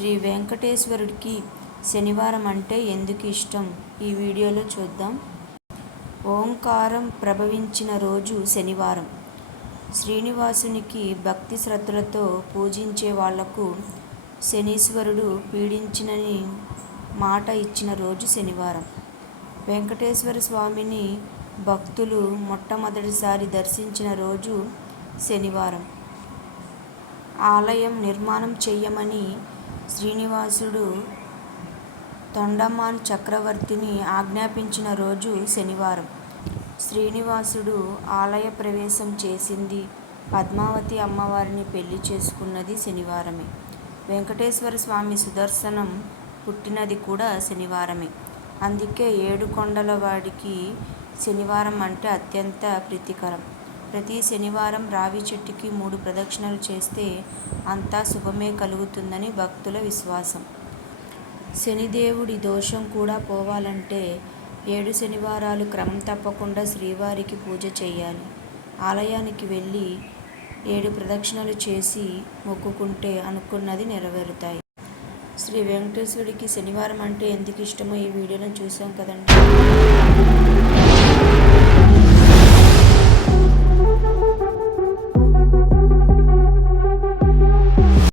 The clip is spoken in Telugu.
శ్రీ వెంకటేశ్వరుడికి శనివారం అంటే ఎందుకు ఇష్టం? ఈ వీడియోలో చూద్దాం. ఓంకారం ప్రభవించిన రోజు శనివారం. శ్రీనివాసునికి భక్తి శ్రద్ధలతో పూజించే వాళ్ళకు శనీశ్వరుడు పీడించినని మాట ఇచ్చిన రోజు శనివారం. వెంకటేశ్వర స్వామిని భక్తులు మొట్టమొదటిసారి దర్శించిన రోజు శనివారం. ఆలయం నిర్మాణం చెయ్యమని శ్రీనివాసుడు తొండమాన్ చక్రవర్తిని ఆజ్ఞాపించిన రోజు శనివారం. శ్రీనివాసుడు ఆలయ ప్రవేశం చేసింది. పద్మావతి అమ్మవారిని పెళ్ళి చేసుకున్నది శనివారమే. వెంకటేశ్వర స్వామి సుదర్శనం పుట్టినది కూడా శనివారమే. అందుకే ఏడుకొండల వాడికి శనివారం అంటే అత్యంత ప్రీతికరం. ప్రతి శనివారం రావి చెట్టుకి మూడు ప్రదక్షిణలు చేస్తే అంతా శుభమే కలుగుతుందని భక్తుల విశ్వాసం. శనిదేవుడి దోషం కూడా పోవాలంటే ఏడు శనివారాలు క్రమం తప్పకుండా శ్రీవారికి పూజ చేయాలి. ఆలయానికి వెళ్ళి ఏడు ప్రదక్షిణలు చేసి మొక్కుకుంటే అనుకున్నది నెరవేరుతాయి. శ్రీ వెంకటేశ్వరుడికి శనివారం అంటే ఎందుకు ఇష్టమో ఈ వీడియోలో చూసాం కదండి.